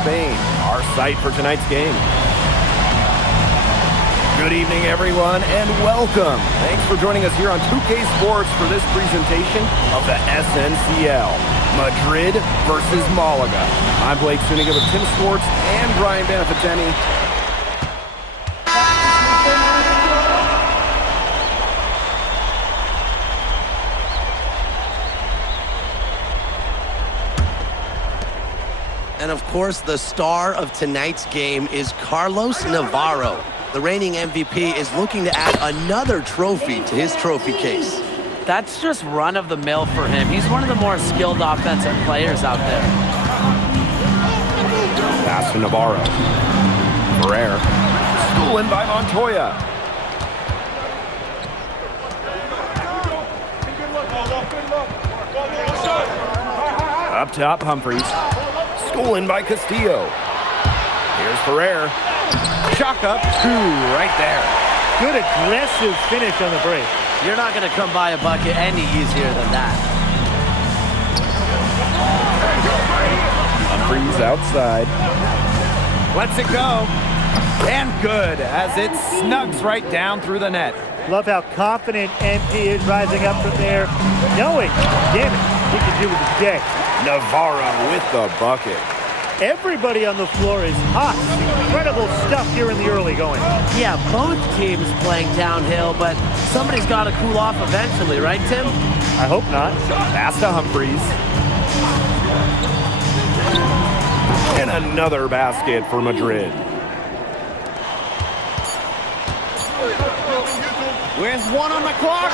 Spain, our site for tonight's game. Good evening, everyone, and welcome. Thanks for joining us here on 2K Sports for this presentation of the SNCL, Madrid versus Malaga. I'm Blake Suniga with Tim Swartz and Brian Beneficeni. And of course, the star of tonight's game is Carlos Navarro. The reigning MVP is looking to add another trophy to his trophy case. That's just run-of-the-mill for him. He's one of the more skilled offensive players out there. Pass to Navarro. Ferrer. Stolen by Montoya. Up top, Humphreys. Stolen by Castillo. Here's Ferrer. Shock up, two right there. Good aggressive finish on the break. You're not going to come by a bucket any easier than that. Humphreys outside. Lets it go. And good as it snugs right down through the net. Love how confident MP is rising up from there, knowing, damn it, he can do with the J. Navarro with the bucket. Everybody on the floor is hot. Incredible stuff here in the early going. Yeah, both teams playing downhill, but somebody's got to cool off eventually, right, Tim? I hope not. Pass to Humphreys. And another basket for Madrid. With one on the clock.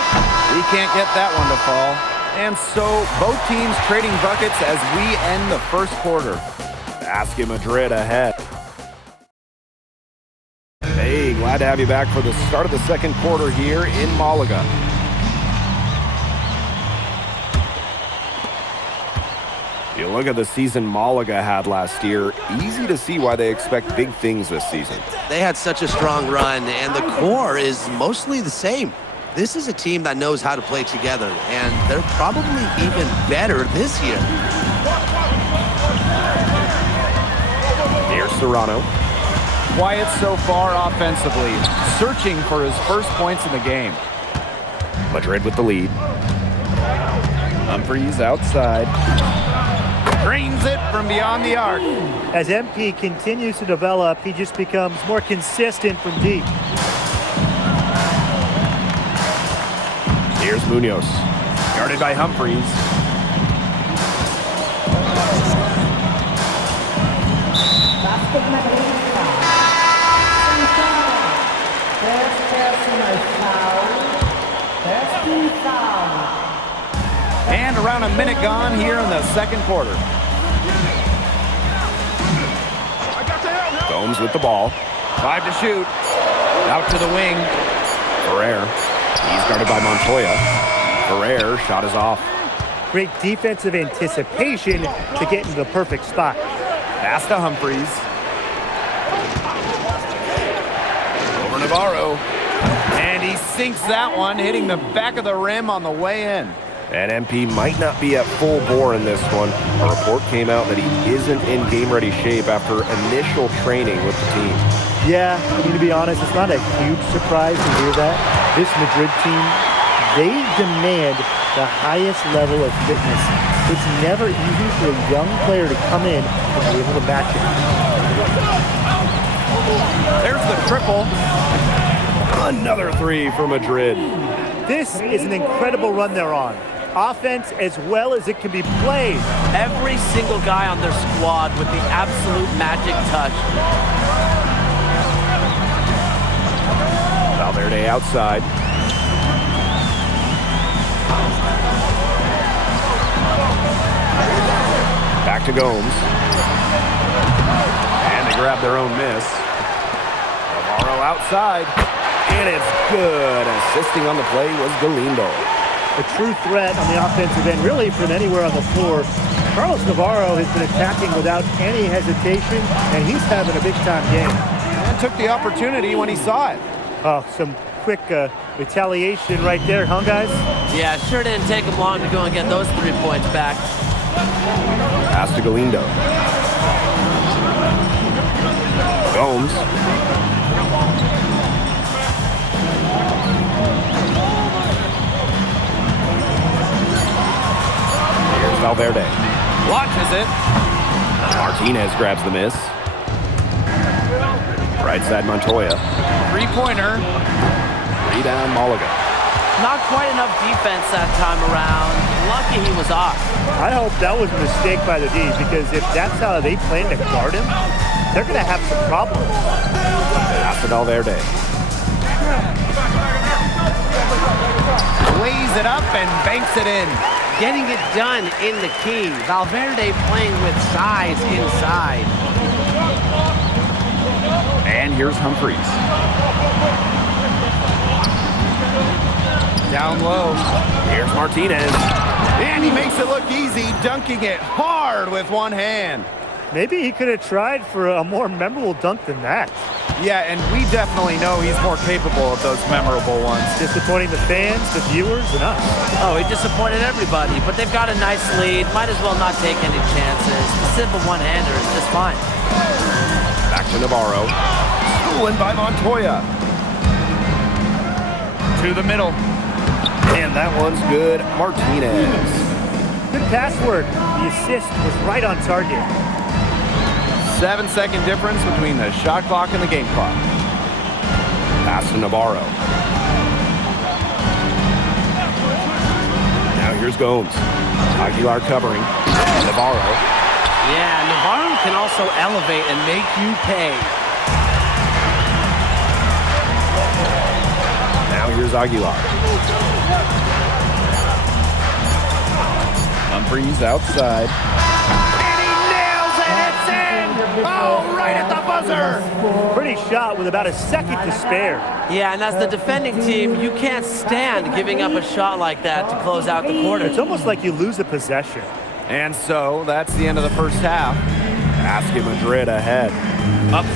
We can't get that one to fall. And so both teams trading buckets as we end the first quarter. Basket Madrid ahead. Hey, glad to have you back for the start of the second quarter here in Malaga. You look at the season Malaga had last year, easy to see why they expect big things this season. They had such a strong run, and the core is mostly the same. This is a team that knows how to play together, and they're probably even better this year. Here's Serrano. Quiet so far offensively, searching for his first points in the game. Madrid with the lead. Humphreys outside. Drains it from beyond the arc. As MP continues to develop, he just becomes more consistent from deep. Here's Munoz. Guarded by Humphreys. And around a minute gone here in the second quarter. Gomes with the ball. 5 to shoot. Out to the wing. Ferrer. He's guarded by Montoya. Ferrer shot is off. Great defensive anticipation to get into the perfect spot. Pass to Humphreys. Over Navarro. And he sinks that one, hitting the back of the rim on the way in. And MP might not be at full bore in this one. A report came out that he isn't in game-ready shape after initial training with the team. Yeah, I mean, to be honest, it's not a huge surprise to hear that. This Madrid team, they demand the highest level of fitness. It's never easy for a young player to come in and be able to match it. There's the triple. Another three for Madrid. This is an incredible run they're on. Offense as well as it can be played. Every single guy on their squad with the absolute magic touch. Valverde outside. Back to Gomes. And they grab their own miss. Navarro outside. And it's good. Assisting on the play was Galindo. A true threat on the offensive end, really from anywhere on the floor. Carlos Navarro has been attacking without any hesitation, and he's having a big-time game. And took the opportunity when he saw it. Oh, some quick retaliation right there, huh, guys? Yeah, sure didn't take him long to go and get those 3 points back. Pass to Galindo. Gomes. Here's Valverde. Launches it. Martinez grabs the miss. Right side Montoya. Three-pointer. Rebound Malaga. Not quite enough defense that time around. Lucky he was off. I hope that was a mistake by the D, because if that's how they plan to guard him, they're going to have some problems. Pass to Valverde. Lays it up and banks it in. Getting it done in the key. Valverde playing with size inside. And here's Humphries. Down low. Here's Martinez. And he makes it look easy, dunking it hard with one hand. Maybe he could have tried for a more memorable dunk than that. Yeah, and we definitely know he's more capable of those memorable ones. Disappointing the fans, the viewers, and us. Oh, he disappointed everybody, but they've got a nice lead. Might as well not take any chances. The simple one-hander is just fine. Back to Navarro. Stolen by Montoya. To the middle. And that one's good. Martinez. Good pass work. The assist was right on target. 7-second difference between the shot clock and the game clock. Pass to Navarro. Now here's Gomes. Aguilar covering. Navarro. Yeah, Navarro can also elevate and make you pay. Now here's Aguilar. Humphries outside. And he nails it! It's in! Oh, right at the buzzer! Pretty shot with about a second to spare. Yeah, and as the defending team, you can't stand giving up a shot like that to close out the quarter. It's almost like you lose a possession. And so, that's the end of the first half. Asking Madrid ahead. Up.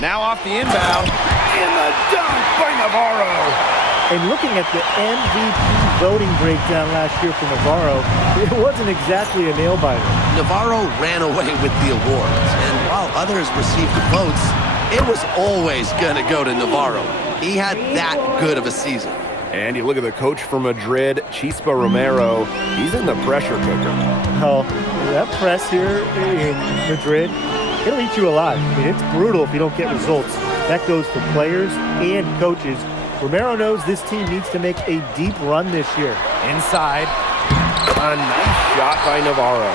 Now off the inbound. And the dunk by Navarro. And looking at the MVP voting breakdown last year for Navarro, it wasn't exactly a nail-biter. Navarro ran away with the awards, and while others received the votes, it was always going to go to Navarro. He had that good of a season. And you look at the coach for Madrid, Chispa Romero. He's in the pressure cooker. Oh, that press here in Madrid, it'll eat you alive. I mean, it's brutal if you don't get results. That goes for players and coaches. Romero knows this team needs to make a deep run this year. Inside. A nice shot by Navarro.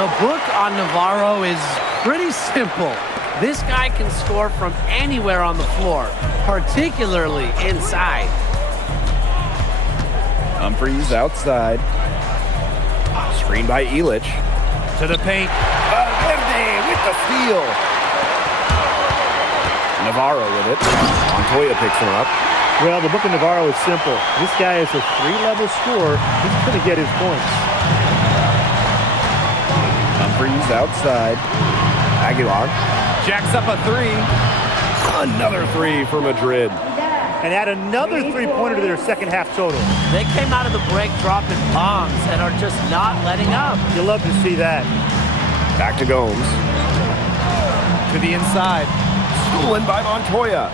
The book on Navarro is pretty simple. This guy can score from anywhere on the floor, particularly inside. Humphries outside. Screen by Illich. To the paint. Valverde with the steal. Navarro with it. Montoya picks him up. Well, the book of Navarro is simple. This guy is a three-level scorer. He's going to get his points. Humphries outside. Aguilar. Jacks up a three. Another three for Madrid. And add another three-pointer to their second half total. They came out of the break dropping bombs and are just not letting up. You love to see that. Back to Gomes. To the inside. Stolen by Montoya.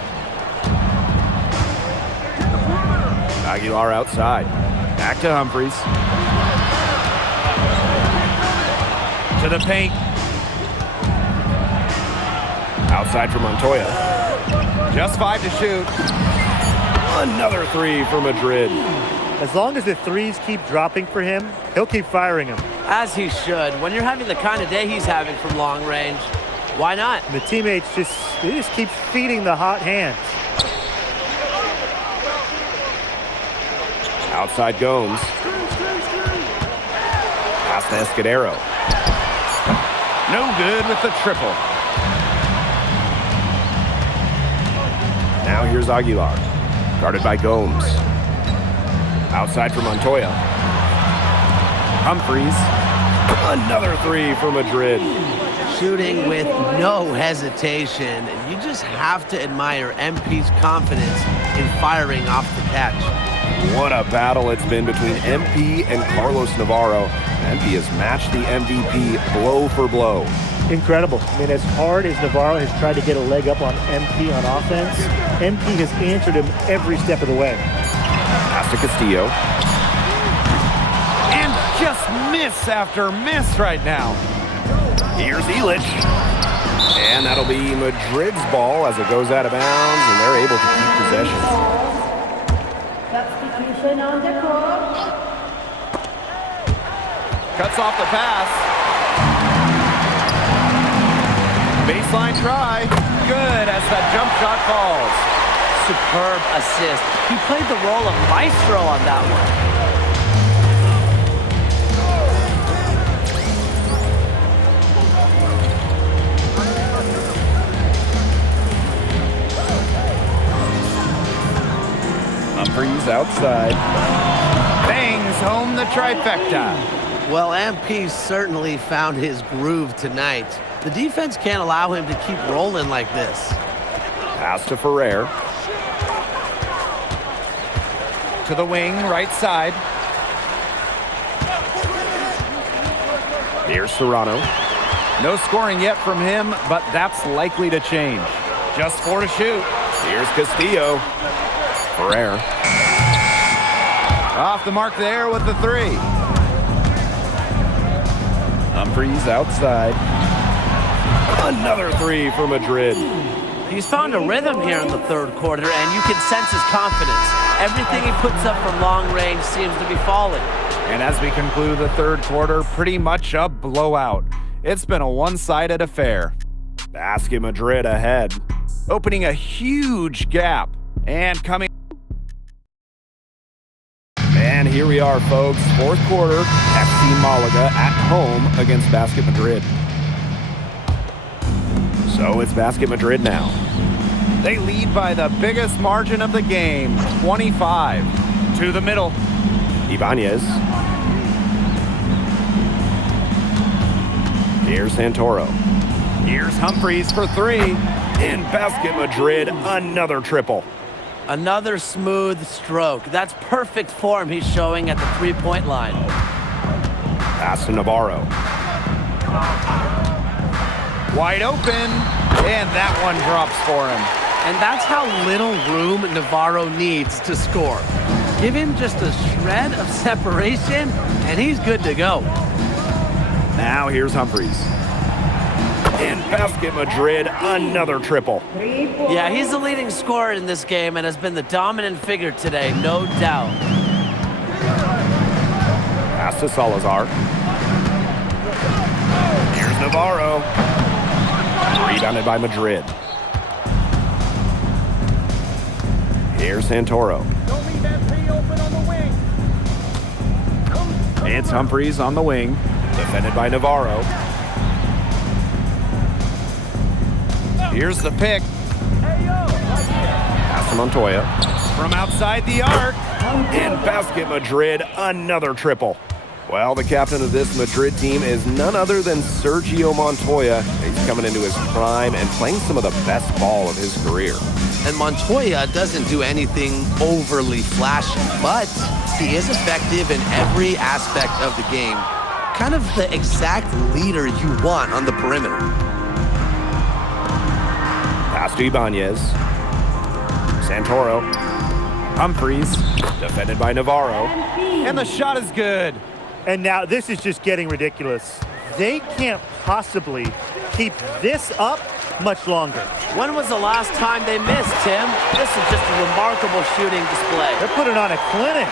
Aguilar outside. Back to Humphries. To the paint. Outside for Montoya. Just 5 to shoot. Another three for Madrid. As long as the threes keep dropping for him, he'll keep firing them. As he should. When you're having the kind of day he's having from long range, why not? And the teammates just keep feeding the hot hands. Outside Gomes. Pass to Escudero. No good with the triple. Now here's Aguilar. Guarded by Gomes. Outside for Montoya. Humphries. Another three for Madrid. Shooting with no hesitation. You just have to admire MP's confidence in firing off the catch. What a battle it's been between MP and Carlos Navarro. MP has matched the MVP blow for blow. Incredible. I mean, as hard as Navarro has tried to get a leg up on MP on offense, MP has answered him every step of the way. Pass to Castillo. And just miss after miss right now. Here's Illich. And that'll be Madrid's ball as it goes out of bounds, and they're able to keep possession. Substitution on the court. Cuts off the pass. Baseline try. Good as that jump shot falls. Superb assist. He played the role of maestro on that one. Humphries outside. Bangs home the trifecta. Well, MP certainly found his groove tonight. The defense can't allow him to keep rolling like this. Pass to Ferrer. To the wing, right side. Here's Serrano. No scoring yet from him, but that's likely to change. Just 4 to shoot. Here's Castillo. Ferrer. Off the mark there with the 3. Humphries outside. Another 3 for Madrid. He's found a rhythm here in the third quarter, and you can sense his confidence. Everything he puts up from long range seems to be falling. And as we conclude the third quarter, pretty much a blowout. It's been a one-sided affair. Basket Madrid ahead. Opening a huge gap. And coming. And here we are, folks. Fourth quarter, FC Malaga at home against Basket Madrid. So it's Basket Madrid now. They lead by the biggest margin of the game, 25. To the middle. Ibanez. Here's Santoro. Here's Humphries for 3. In Basket Madrid, another triple. Another smooth stroke. That's perfect form he's showing at the three-point line. Pass to Navarro. Wide open, and that one drops for him. And that's how little room Navarro needs to score. Give him just a shred of separation, and he's good to go. Now here's Humphries. In Basket Madrid, another triple. Yeah, he's the leading scorer in this game and has been the dominant figure today, no doubt. Pass to Salazar. Here's Navarro. Rebounded by Madrid. Here's Santoro. It's Humphries on the wing. Defended by Navarro. Here's the pick. Pass to Montoya. From outside the arc. In Basket Madrid, another triple. Well, the captain of this Madrid team is none other than Sergio Montoya. He's coming into his prime and playing some of the best ball of his career. And Montoya doesn't do anything overly flashy, but he is effective in every aspect of the game. Kind of the exact leader you want on the perimeter. Pass to Ibanez. Santoro. Humphries. Defended by Navarro. And the shot is good. And now this is just getting ridiculous. They can't possibly keep this up much longer. When was the last time they missed, Tim? This is just a remarkable shooting display. They're putting on a clinic.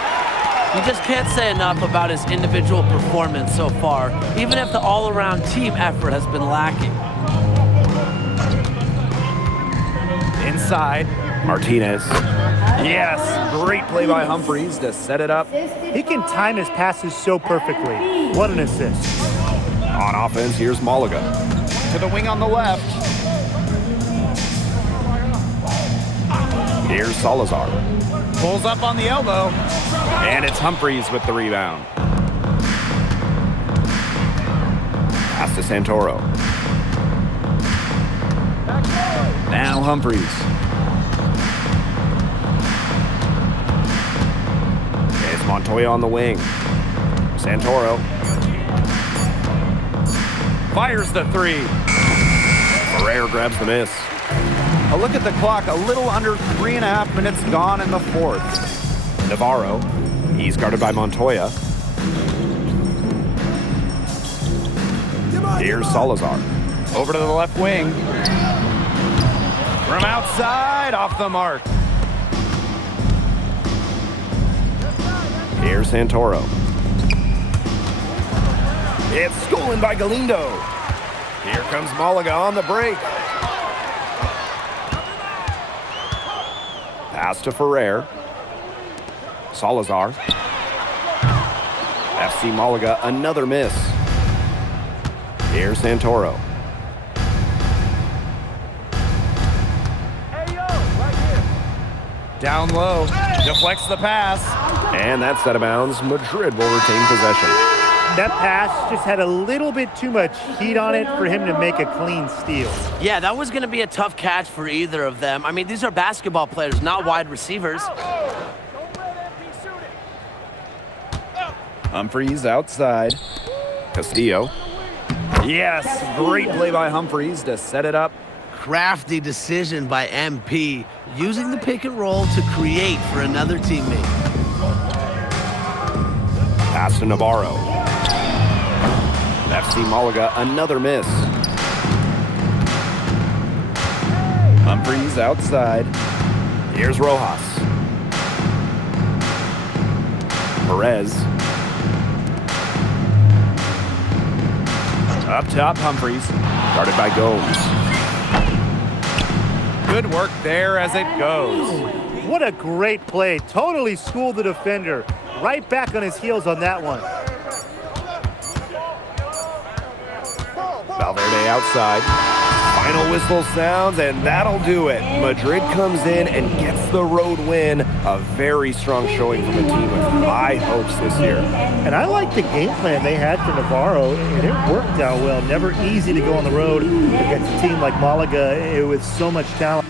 You just can't say enough about his individual performance so far, even if the all-around team effort has been lacking. Inside. Martinez. Yes, great play by Humphries to set it up. He can time his passes so perfectly. What an assist. On offense, here's Malaga. To the wing on the left. Here's Salazar. Pulls up on the elbow. And it's Humphries with the rebound. Pass to Santoro. Now Humphries. Montoya on the wing. Santoro. Fires the three. Ferrer grabs the miss. A look at the clock, a little under 3.5 minutes gone in the fourth. Navarro. He's guarded by Montoya. Here's Salazar. Over to the left wing. From outside, off the mark. Here's Santoro. It's stolen by Galindo. Here comes Malaga on the break. Pass to Ferrer. Salazar. FC Malaga, another miss. Here's Santoro. Down low, deflects the pass. And that's out of bounds. Madrid will retain possession. That pass just had a little bit too much heat on it for him to make a clean steal. Yeah, that was going to be a tough catch for either of them. I mean, these are basketball players, not wide receivers. Humphreys outside. Castillo. Yes, great play by Humphreys to set it up. Crafty decision by MP, using the pick and roll to create for another teammate. Pass to Navarro. FC Malaga, another miss. Humphreys outside. Here's Rojas. Perez. Up top, Humphreys. Guarded by Gomes. Good work there as it goes. What a great play. Totally schooled the defender. Right back on his heels on that one. Valverde outside. Final whistle sounds, and that'll do it. Madrid comes in and gets the road win. A very strong showing from a team with high hopes this year. And I like the game plan they had for Navarro, and it worked out well. Never easy to go on the road against a team like Malaga with so much talent.